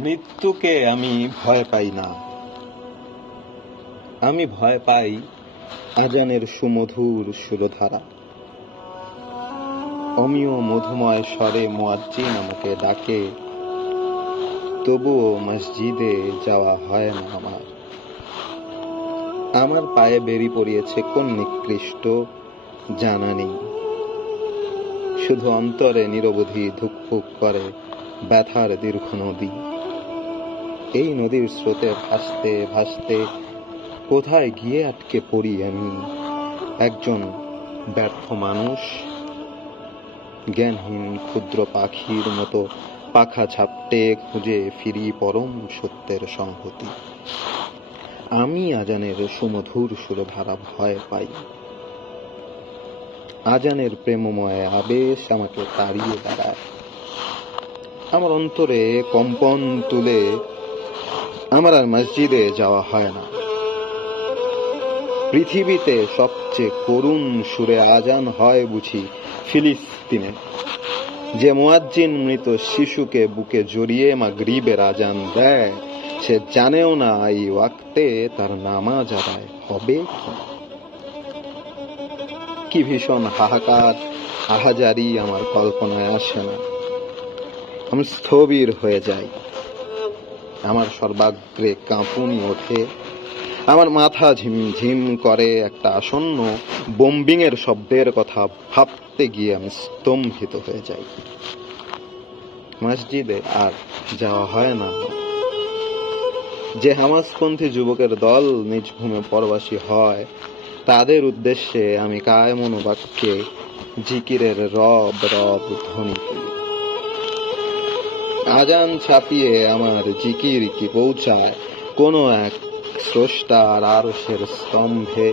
মৃত্যুকে আমি ভয় পাই না। আমি ভয় পাই আজানের সুমধুর সুরধারা। অমিয় মধুময় স্বরে মুয়াজ্জিন আমাকে ডাকে, তবুও মসজিদে যাওয়া হয় না আমার। আমার পায়ে বেরি পড়িয়েছে কোন নিকৃষ্ট জানা নেই। শুধু অন্তরে নিরবধি ধুকপুক করে ব্যথার দীর্ঘ নদী। এই নদীর স্রোতে ভাসতে ভাসতে কোথায় গিয়ে আটকে পড়ি আমি, একজন ব্যর্থ মানুষ, জ্ঞানহীন ক্ষুদ্র পাখির মতো পাখা ঝাপটে খুঁজে ফিরি পরম সত্যের সংহতি। আমি আজানের সুমধুর সুরধারা ভয় পাই। আজানের প্রেমময় আবেশ আমাকে তাড়িয়ে বেড়ায়। আমার অন্তরে কম্পন তুলে আমার আর মসজিদে যাওয়া হয় না। পৃথিবীতে সবচেয়ে করুণ সুরে আজান হয় বুঝি ফিলিস্তিনে, যে মুয়াজ্জিন মৃত শিশুকে বুকে জড়িয়ে মাগরিবের আজান দেয়, সে জানেও না এই ওয়াক্তে তার নামাজ আদায় হবে কি ভীষণ হাহাকার আহাজারি আমার কল্পনায় আসে না। আমি স্থবির হয়ে যাই, আমার সর্বাগ্রে কাঁপুনি ওঠে, আমার মাথা ঝিমঝিম করে। একটা আসন্ন বোম্বিং এর শব্দের কথা ভাবতে গিয়ে আমি স্তম্ভিত হয়ে যাই। মসজিদে আর যাওয়া হয় না। যে হামাসপন্থী যুবকের দল নিজ ভূমে পরবাসী হয়, তাদের উদ্দেশ্যে আমি কায় মনোবাক্যে জিকিরের রব রব ধ্বনি করি। আজান ছাপিয়ে আমার জিকির কি পৌঁছায় কোনো এক স্রষ্টার আরশের স্তম্ভে,